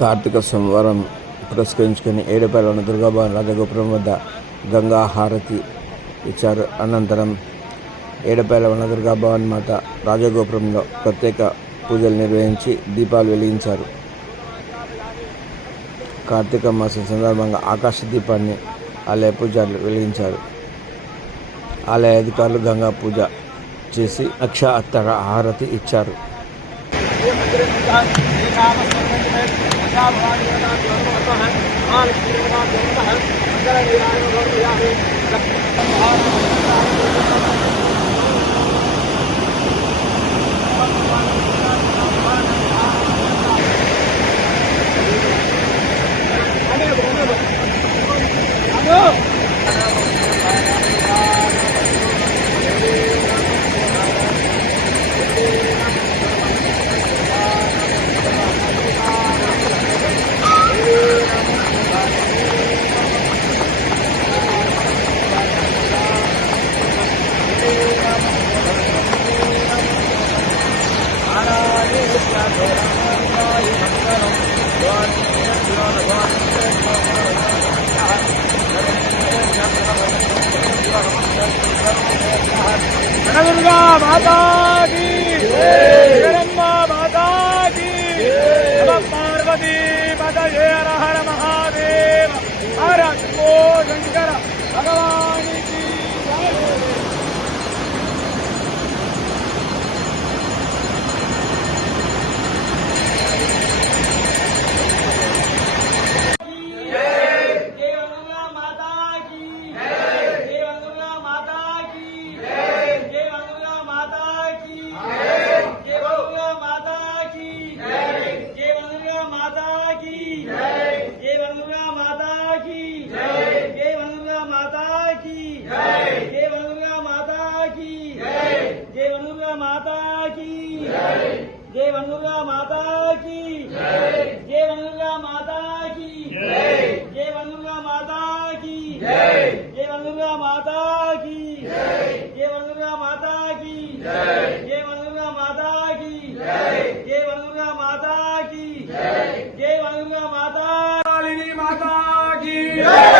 కార్తీక సోమవారం పురస్కరించుకొని ఏడుపాయల దుర్గాభవన్ రాజగోపురం వద్ద గంగా హారతి ఇచ్చారు. అనంతరం ఏడుపాయల దుర్గాభవన్ మాత రాజగోపురంలో ప్రత్యేక పూజలు నిర్వహించి దీపాలు వెలిగించారు. కార్తీక మాసం సందర్భంగా ఆకాశ దీపాన్ని ఆలయ పూజారులు వెలిగించారు. ఆలయ అధికారులు గంగా పూజ చేసి అక్షాత్తర హారతి ఇచ్చారు. दुर्गा माता की जगदम्बा माता की पार्वती माता हर हर महादेव हर शंभो शंकर भगवान की जय दुर्गा माता की जय दुर्गा माता की जय दुर्गा माता की जय दुर्गा माता की जय दुर्गा माता की जय दुर्गा माता की जय दुर्गा माता की जय दुर्गा माता की जय दुर्गा माता की